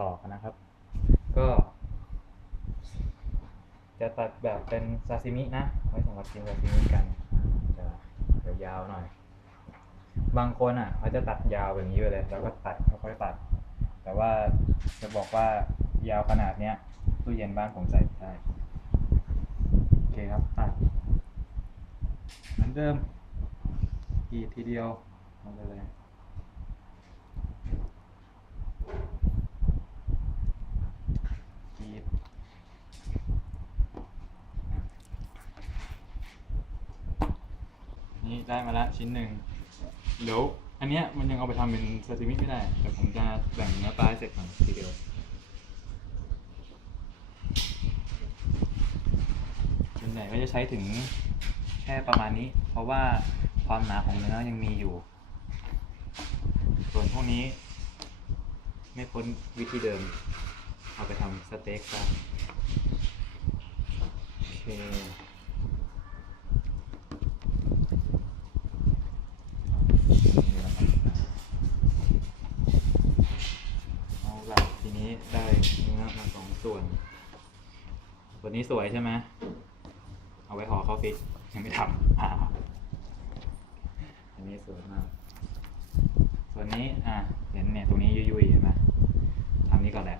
ต่อกันนะครับ ก็ จะตัดแบบเป็นซาซิมินะไว้สำหรับกินซาซิมิกันอ่าจะยาวหน่อย บางคนอะเขาจะตัดยาวแบบนี้ไปเลยแล้วก็ตัดค่อยๆตัด แต่ว่าจะบอกว่ายาวขนาดเนี้ยตู้เย็นบ้านผมใส่ได้โอเคครับตัดเหมือนเดิมกีดทีเดียวลงไปเลย กรีด นี่ได้มาแล้วชิ้นหนึ่งเดี๋ยวอันเนี้ยมันยังเอาไปทำเป็นซาซิมิไม่ได้ แต่ผมจะแบ่งเนื้อปลาให้เสร็จก่อนทีเดียว ส่วนใหญ่ก็จะใช้ถึงแค่ประมาณนี้ เพราะว่าความหนาของเนื้อยังมีอยู่ ส่วนพวกนี้ ไม่พ้นวิธีเดิม เอาไปทำสเต็กซะโอเค นี่แหละครับเอาละทีนี้ได้ เนื้อมาสองส่วน ส่วนนี้สวยใช่ไหมเอาไว้ห่อข้าวฟิตยังไม่ทำอันนี้สวยมาก ส่วนนี้อะเห็นเนี่ยตรงนี้ยุ่ยๆเห็นไหมทำนี้ก่อนแหละ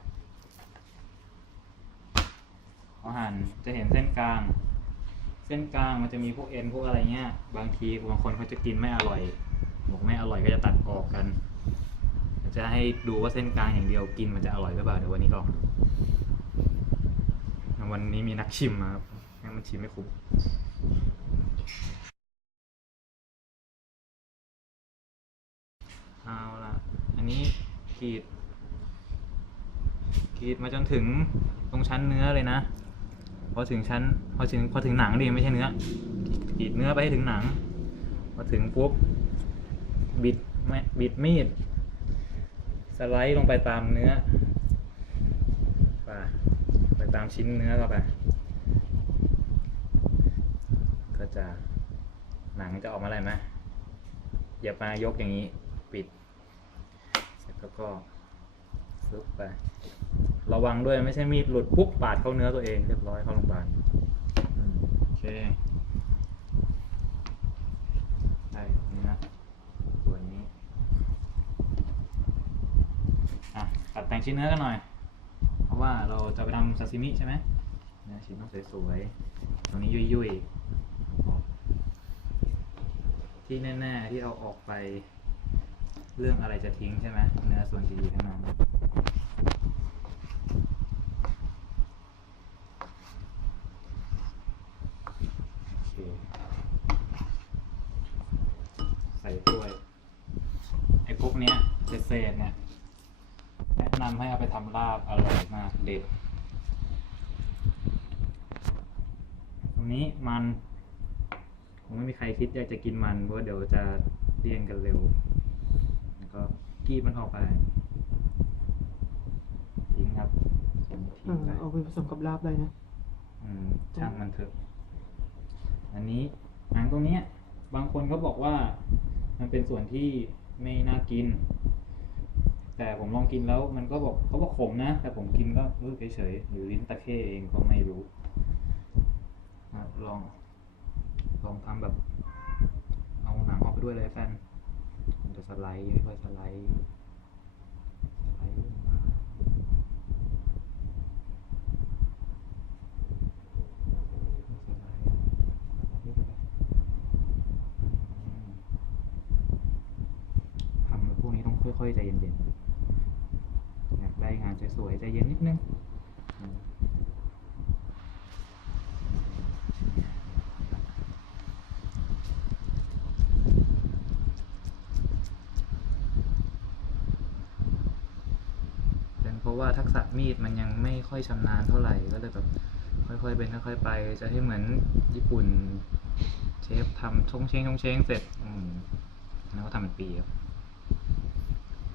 พอหั่นจะเห็นเส้นกลาง เส้นกลางมันจะมีพวกเอ็นพวกอะไรเงี้ย บางทีบางคนเขาจะกินไม่อร่อยบอกไม่อร่อยก็จะตัดออกกัน จะให้ดูว่าเส้นกลางอย่างเดียวกินมันจะอร่อยหรือเปล่าเดี๋ยววันนี้ลอง วันนี้มีนักชิมมาครับงั้นมันชิมไม่คุ้มเอาละอันนี้กรีดกรีดมาจนถึงตรงชั้นเนื้อเลยนะพอถึงชั้นพอถึงพอถึงหนังดิไม่ใช่เนื้อกรีดเนื้อไปให้ถึงหนัง พอถึงปุ๊บบิดไม่บิดมีด สไลด์ลงไปตามเนื้อไปไปตามชิ้นเนื้อเข้าไป ก็จะหนังจะออกมาอะไรไหมอย่ามายกอย่างนี้ปิด เสร็จแล้วก็ซึบไป ระวังด้วยไม่ใช่มีดหลุดปุ๊บปาดเข้าเนื้อตัวเองเรียบร้อยเข้าโรงพยาบาลโอเคได้นื้อส่วนนี้ อะตัดแต่งชิ้นเนื้อกันหน่อย เพราะว่าเราจะไปทำซาซิมิใช่ไหมเนื้อชิ้นต้องสวยๆ ตรงนี้ยุ่ยๆ ที่แน่ๆที่เอาออกไปเรื่องอะไรจะทิ้งใช่ไหมเนื้อส่วนดีๆทั้งนั้นโอเคใส่ถ้วยไอ้พวกเนี้ยเศษๆเนี่ย นะนำให้เอาไปทำลาบอร่อยมากเด็ด ตรงนี้มันคงไม่มีใครคิดอยากจะกินมันเพราะว่าเดี๋ยวจะเลี่ยงกันเร็ว แล้วก็กีบมันออกไป ทิ้งครับทิ้งเออไปเอาไปผสมกับลาบได้นะ อืมช่างมันเถอะ อันนี้หนังตรงเนี้ย บางคนเขาบอกว่า มันเป็นส่วนที่ไม่น่ากิน แต่ผมลองกินแล้วมันก็บอกเขาบอกขมนะ แต่ผมกินก็เออเฉยๆหรือลิ้นตะเข้เองก็ไม่รู้อะลอง ลองทำแบบ เอาหนังออกไปด้วยเลยแฟนมันจะสไลด์ค่อยสไลด์สไลด์ลงมาสไลด์สไลด์ไปอืมทำพวกนี้ต้องค่อยๆใจเย็นๆ อยากได้งานส วยๆใจเย็นนิดนึงเป็นเพราะว่าทักษะมีดมันยังไม่ค่อยชำนาญเท่าไหร่ก็เลยแบบค่อยๆเป็นค่อยๆไป จะให้เหมือนญี่ปุ่น เชฟทำชงเชงชงเชงเสร็จอืมแล้วก็ทำเป็นปีครับ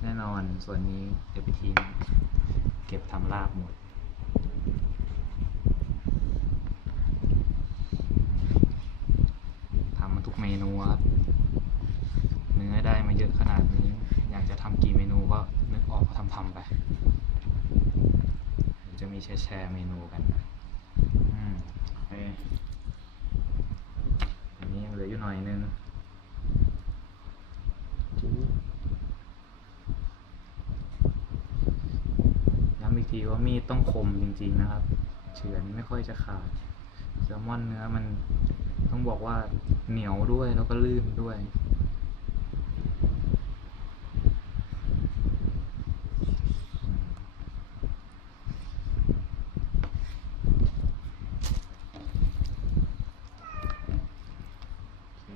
แน่นอนส่วนนี้เดี๋ยวไปทิ้ง เก็บทำลาบหมด ทำมาทุกเมนูครับ เนื้อได้มาเยอะขนาดนี้ อยากจะทำกี่เมนูก็นึกออกก็ทำทำๆไป จะมีแชร์แชร์เมนูกันนะ อืมโอเคอันนี้เหลืออยู่หน่อยนึง ย้ำอีกที ว่ามีดต้องคมจริงๆนะครับ เฉือนไม่ค่อยจะขาดแซลมอนเนื้อมันต้องบอกว่าเหนียวด้วยแล้วก็ลื่นด้วย อืมโอเค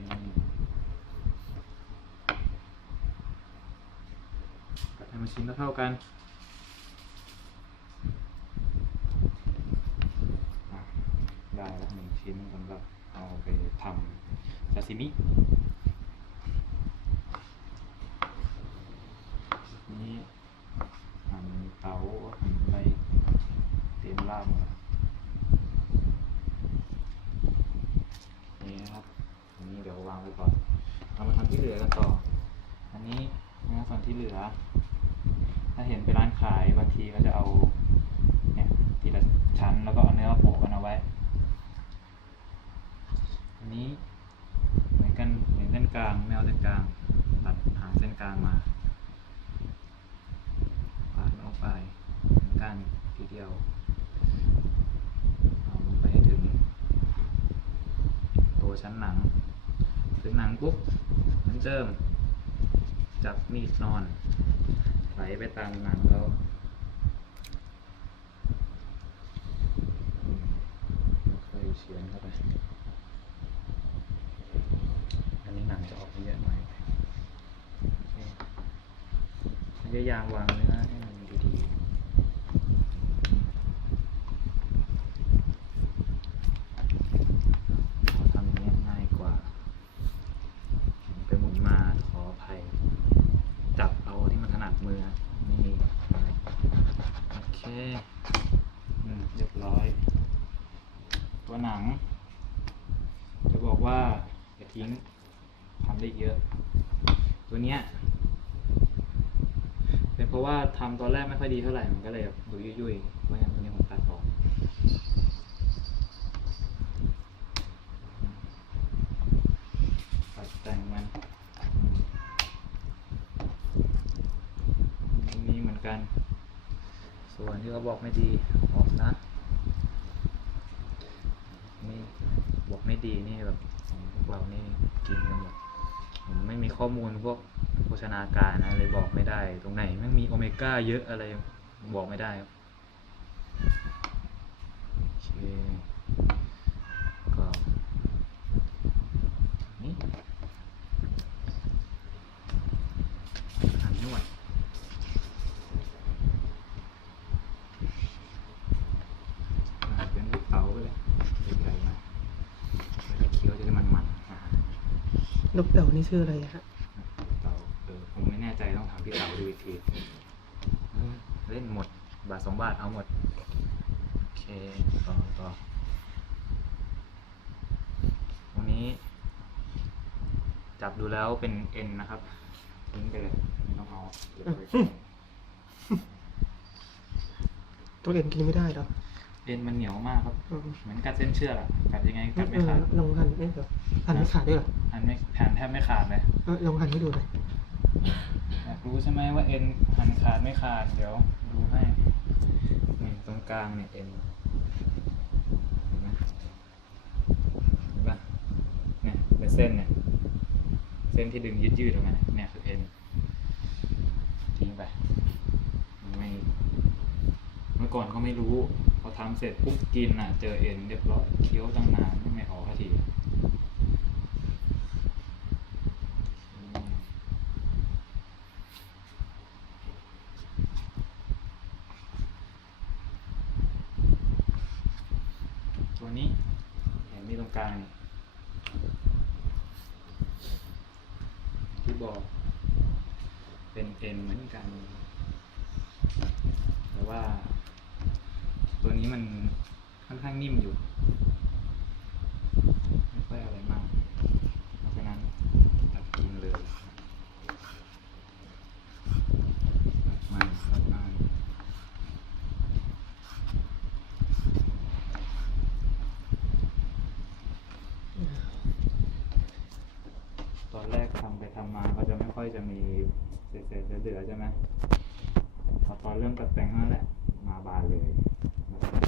กัดให้มันชิ้นเท่าๆกัน อะ ได้แล้วหนึ่งชิ้นสำหรับเอาไปทำซาซิมินี่หั่นเตาหั่นอะไรเตรียมล่ามนี่นะครับอันนี้เดี๋ยววางไว้ก่อนเรามาทำที่เหลือกันต่อ อันนี้นื้อส่วนที่เหลือ ถ้าเห็นไปร้านขายบางทีก็จะเอาเนี่ยทีละชั้นแล้วก็เอาเนื้อโปะกันเอาไว้ อันนี้เหมือนกันเหมือนเส้นกลางไม่เอาเส้นกลาง ตัดหางเส้นกลางมาปาดลงไปเหมือนกันทีเดียวเอาลงไปให้ถึง ตัวชั้นหนัง ถึงหนังปุ๊บเหมือนเดิมจับมีดนอนไหลไปตามหนังแล้วอืมค่อยเฉียนเข้าไป อันนี้หนังจะออกมา เยอะหน่อยพยายามวางเนื้อให้มันดีๆทำอย่างนี้ง่ายกว่าหมุนไปหมุนมาขออภัย จับเอาที่มันถนัดมือไม่มีอะไรโอเคอืมเรียบร้อย ตัวหนัง จะบอกว่าอย่าทิ้งทำ ได้เยอะ ตัวเนี้ยเป็นเพราะว่าทำตอนแรกไม่ค่อยดีเท่าไหร่มันก็เลยแบบดูยุ่ยๆเพราะฉะนั้นตัวนี้ผมตัดออกตัดแต่งมันอืมอันนี้เหมือนกัน ส่วนที่เขาบอกไม่ดีออกนะนี่บอกไม่ดีนี่แบบพวกเรานี่กินกันหมด ผมไม่มีข้อมูลพวกโภชนาการนะเลยบอกไม่ได้ ตรงไหนไม่งมีโอเมก้าเยอะอะไรบอกไม่ได้ครับโอเคก็นี่หันนวดอ่าเป็นลูกเต๋าไปเลยใหญ่ๆหน่อยเวลาเคี้ยวจะได้มันๆอ่า ลูกเต๋านี่ชื่ออะไรฮะเต๋าเออผมไม่แน่ใจต้องถามพี่เต๋าดูอีกทีเออเล่นหมด บาทสองบาทเอาหมด โอเค ต่อต่อวันนี้ จับดูแล้วเป็นเอ็นนะครับทิ้งไปเลยไม่ต้องเอาเก็บไว้ก่อนตัวเอ็นกินไม่ได้เหรอ เอ็นมันเหนียวมากครับ อืมเหมือนกัดเส้นเชือกอะกัดยังไงกัดไม่ขาดเออลองหันเอ๊ะเดี๋ยวหันไม่ขาดด้วยเหรอหันไม่หันแทบไม่ขาดเลยเออลองหันให้ดูหน่อยอยากรู้ใช่ไหมว่าเอ็นหันขาดไม่ขาด เดี๋ยวดูให้นี่ตรงกลางเนี่ยเอ็นเห็นไหมเห็นปะเนี่ยเป็นเส้นเนี่ยเส้นที่ดึงยืดยืดๆออกมาเนี่ยเนี่ยคือเอ็นทิ้งไปมันไม่เมื่อก่อนก็ไม่รู้พ อทำเสร็จปุ๊บกินอะ เจอเอ็นเรียบร้อยเคี้ยวตั้งนานไม่ออกสักทีตัวนี้เห็นมีตรงกลางที่บอก เป็นเอ็นเหมือนกันแต่ว่า ตัวนี้มันค่อนข้างนิ่มอยู่ ไม่ค่อยอะไรมากเพราะฉะนั้นตัดกินเลยตัดมันตัดมันตอนแรกทำไปทำมาก็จะไม่ค่อยจะมีเศษๆเหลือๆใช่ไหมพอตอนเริ่มตัดแต่งนั่นแหละมาบานเลย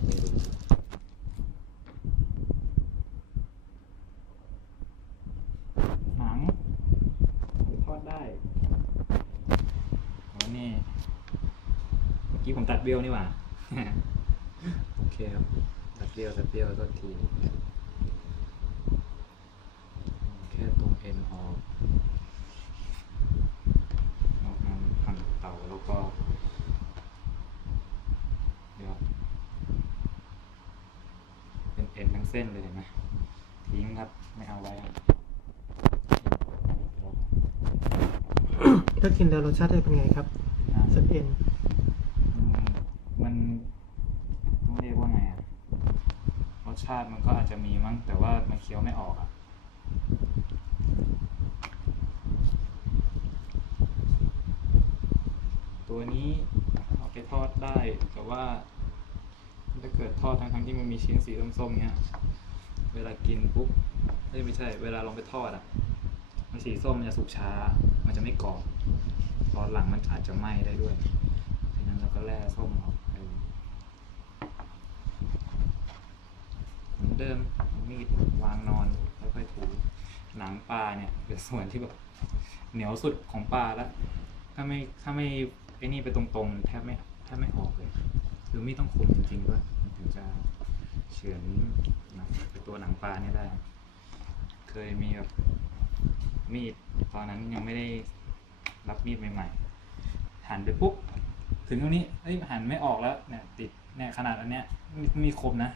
ไปดูหนังทอดได้โอ้นี่ เมื่อกี้ผมตัดเบี้ยวนี่หว่า โอเคครับ ตัดเบี้ยวตัดเบี้ยวตัดทีแค่ตรงเอ็นออกนอกนั้นหั่นเตาแล้วก็ เดี๋ยวเป็นเอ็นทั้งเส้นเลยเห็นไหมทิ้ง ครับไม่เอาไว้อะถ้ากินแล้วรสชาติจะเป็นไงครับนะสันเอ็นอืมมันต้องเรียกว่าไงอะรสชาติมันก็อาจจะมีมั้งแต่ว่ามันเคี้ยวไม่ออกอะตัวนี้เอาไปทอดได้แต่ว่าถ้าเกิดทอดทั้งทั้งๆที่มันมีชิ้นสีส้มๆเนี้ย เวลากินปุ๊บ เอ้ยไม่ใช่ เวลาลองไปทอดอะ มันสีส้มมันจะสุกช้า มันจะไม่กรอบตอนหลังมันอาจจะไหม้ได้ด้วยฉะนั้นเราก็แล่ส้มออกเออเหมือนเดิมมีดวางนอนค่อยถูหนังปลาเนี่ยเป็นส่วนที่แบบเหนียวสุดของปลาแล้วถ้าไม่ถ้าไม่ไอ้นี่ไปตรงๆแทบไม่แทบไม่ออกเลยคือมีต้องคมจริงๆวยมันถึงจะเฉือนนังไปตัวหนังปลาเนี่ยได้ เคยมีแบบมีดตอนนั้นยังไม่ได้รับมีดใหม่ๆ หันไปปุ๊บ ถึงตรงนี้เอ้ยหันไม่ออกแล้วเนี่ยติดเนี่ยขนาดอันเนี้ยมีมีคมนะ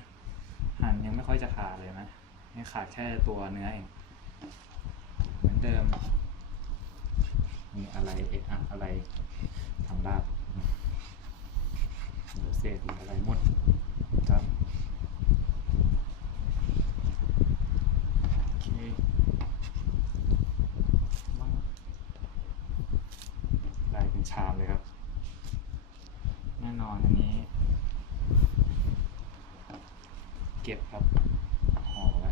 หันยังไม่ค่อยจะขาดเลยนะนี่ขาดแค่ตัวเนื้อเอง เหมือนเดิม มีอะไรเอะอะอะไรทำลาบเดี๋ยวเศษออะไรหมดครับโอเคมั่งได้เป็นชามเลยครับ แน่นอนอันนี้ เก็บครับห่อไว้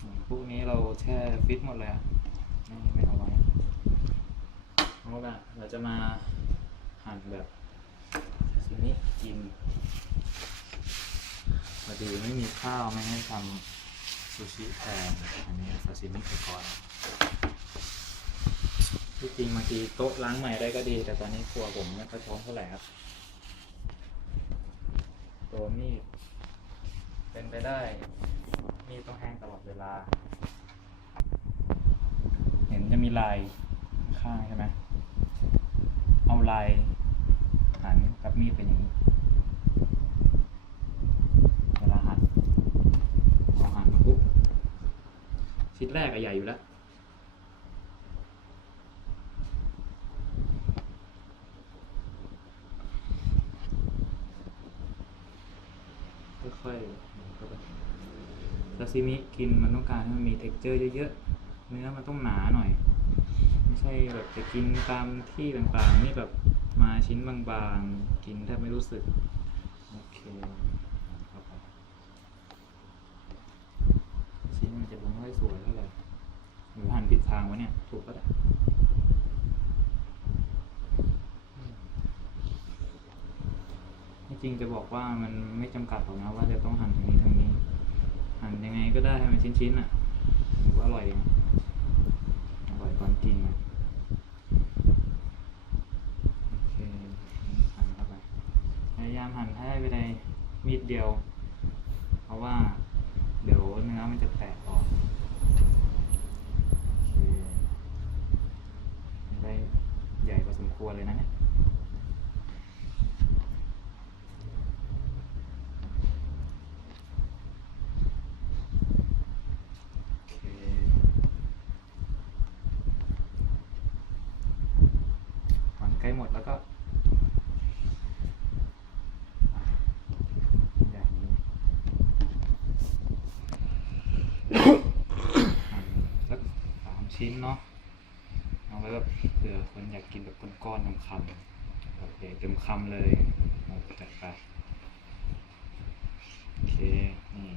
อืมพวกนี้เราแช่ ฟิตหมดเลยอะไม่ไม่เอาไว้เอาละเราจะมาหั่นแบบซิมิกินพอดีไม่มีข้าวไม่ให้ทำซูชิแทนอันนี้ซาซิมิไปก่อนที่จริงบางทีโต๊ะล้างใหม่ได้ก็ดี แต่ตอนนี้ครัวผมไม่ค่อยพร้อมเท่าไหร่ครับตัวมีดเป็นไปได้มีดต้องแห้งตลอดเวลา เห็นจะมีลายข้างใช่ไหมเอาลายหันกับมีดเป็นอย่างนี้เวลาหันเอาหันมาปุ๊บชิ้นแรกอะใหญ่อยู่แล้วค่อยๆเข้าไปซาซิมิกินมันต้องการให้มันมี t e x t อร์เยอะๆ เนื้อมันต้องหนาหน่อย ไม่ใช่แบบจะกินตามที่ต่างๆ นี่แบบมาชิ้นบางๆ กินแทบไม่รู้สึก โอเคชิ้นมันจะดูไม่ค่อยสวยเท่าไหร่หรือหั่นผิดทางวะเนี่ย ถูกปะเนี่ยจริงจะบอกว่ามันไม่จำกัดหรอกนะว่าจะต้องหั่นทางนี้ทางนี้ หั่นยังไงก็ได้ให้มันชิ้นๆอะว่าอร่อยนะอ ร่อยตอนกินโอเคหั่นเข้าไปพยายามหั่นให้ได้ไปในมีดเดียว เพราะว่า เดี๋ยวเนื้อมันจะแตกออก โอเคได้ใหญ่พอสมควรเลยนะเนี่ย โอเคตอนใกล้หม ดแล้วก็อย่างนี้สักสามชิ้นเนาะเอาไว้แบบเผื่อคนอยากกินแบบก้อนๆคำๆโอเคเต็มคำเลยเอาจัดไปโอเค นี่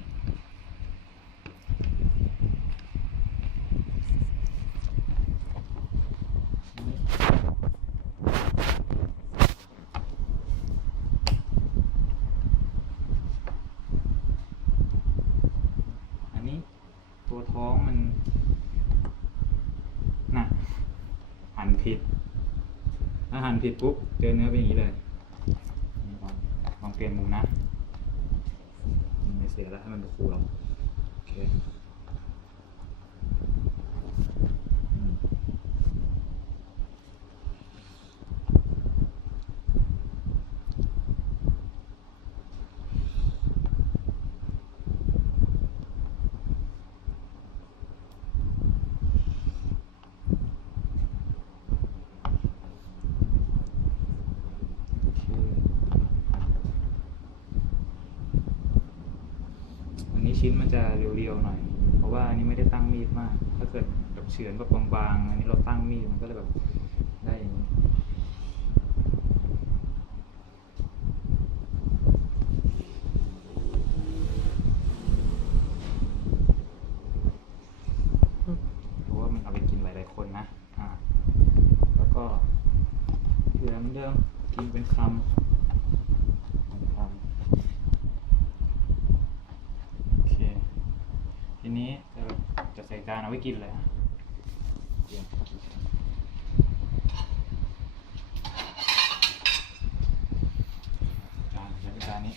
อันนี้อันนี้ตัวท้องมัน น่ะหั่นผิด ถ้าหั่นผิดปุ๊บเจอเนื้อเป็นอย่างนี้เลยลองลองเปลี่ยนมุมนะไม่เสียแล้วให้มันดูคูลงโอเคอืมโอเคอันนี้ ชิ้นมันจะเรียวๆหน่อย เพราะว่าอันนี้ไม่ได้ตั้งมีดมาก ถ้าเกิดแบบเฉือนแบบบางๆ อันนี้เราตั้งมีดมันก็เลยแบบได้อย่างนี้ อืม เพราะว่ามันเอาไปกินหลายๆคนนะ อ่า แล้วก็เหลือเหมือนเดิม กินเป็นคำเป็นคำโอเค ทีนี้จะจะใส่จานเอาไว้กินเลยอะเดี๋ยวจานใช้เป็นจานนี้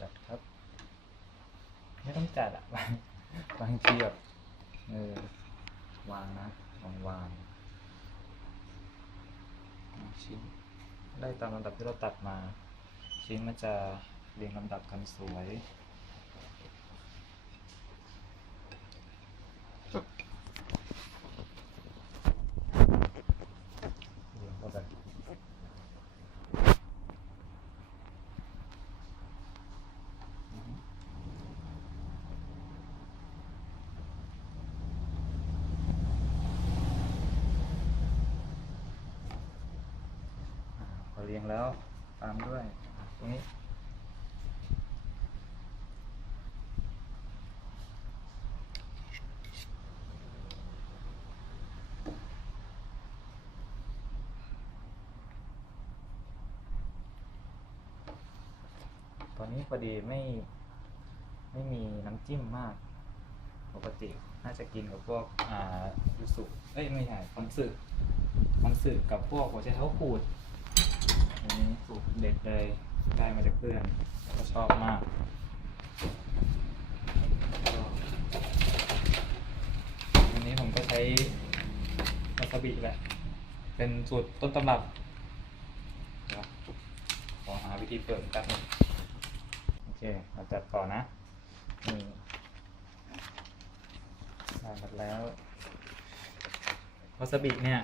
จัดครับ ไม่ต้องจัดอะ บางบางทีแบบเออวางนะลองวางอะชิ้น ได้ตามลำดับที่เราตัดมา ชิ้นมันจะเรียงลำดับกันสวยเรียงเข้าไป อ่าพอเรีย งแล้วตามด้วย ตรงนี้ ตอนนี้พอดีไม่ไม่มีน้ำจิ้มมาก ปกติน่าจะกินกับพวกอ่ายูสุเอ้ยไม่ใช่คอนสึคอนสึกับพวกหัวใจเท้าขูด อันนี้สูตรเด็ดเลย ได้มาจากเพื่อนก็ชอบมากอันนี้ผมก็ใช้วาซาบิแหละ เป็นสูตรต้นตำรับขอหาวิธีเปิดแป๊บนึงโอเคเราจัดต่อนะนี่ได้หมดแล้ววาซาบิเนี่ย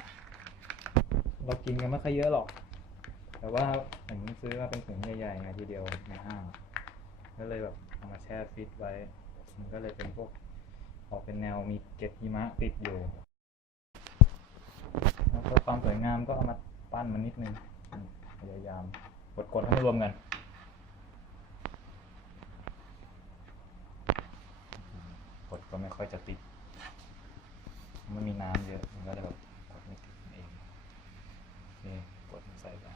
เรากินกันไม่ค่อยเยอะหรอก แต่ว่าผมซื้อมาเป็นถุงใหญ่ๆไงทีเดียวในห้างก็เลยแบบเอามาแช่ฟิตไว้ มันก็เลยเป็นพวกออกเป็นแนวมีเกล็ดหิมะติดอยู่ แล้วก็ความสวยงามก็เอามาปั้นมันนิดนึงพยายามกดๆให้มันรวมกันกดก็ไม่ค่อยจะติด มันมีน้ำเยอะ มันก็จะแบบกดไม่ติดเองโอเคกดมันใส่ไป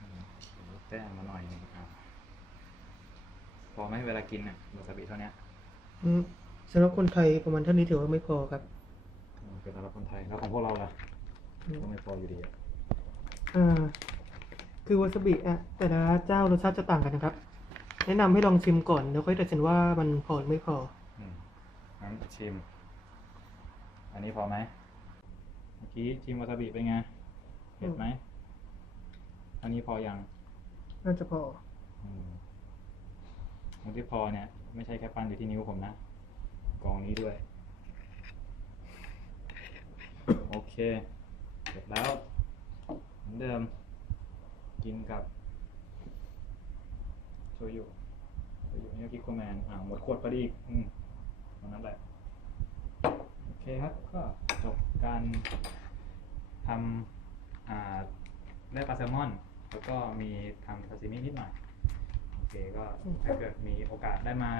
อืมเขียวแต้มมาหน่อยหนึงอะพอไหมเวลากินอะวาซาบิเท่าเนี้ยอืมสำหรับคนไทยประมาณเท่านี้ถือว่าไม่พอครับอืมเป็นสำหรับคนไทยแล้วของพวกเราล่ะอืมก็ไม่พออยู่ดีอะอ่า คือวาซาบิอะแต่ละเจ้ารสชาติจะต่างกันนะครับ แนะนำให้ลองชิมก่อนแล้วค่อยตัดสินว่ามันพอหรือไม่พอ อืมงั้นชิม อันนี้พอไหมเมื่อกี้ชิมวาซาบิเป็นไงเผ็ดไหมอันนี้พอยัง น่าจะพออืมตรงที่พอเนี่ย ไม่ใช่แค่ปั้นอยู่ที่นิ้วผมนะ กองนี้ด้วย โอเค เสร็จแล้ว เหมือนเดิม กินกับโชยุโชยุนี่ก็คิโคแมนอ่าหมดขวดพอดีอืมตรงนั้นแหละ โอเคครับ ก็จบการทำอ่าได้ปลาแซลมอน แล้วก็มีทำซาซิมินิดหน่อยโอเคก็ถ้าเกิดมีโอกาสได้มา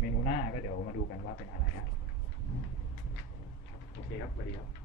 เมนูหน้าก็เดี๋ยวมาดูกันว่าเป็นอะไรครับโอเคครับสวัสดีครับ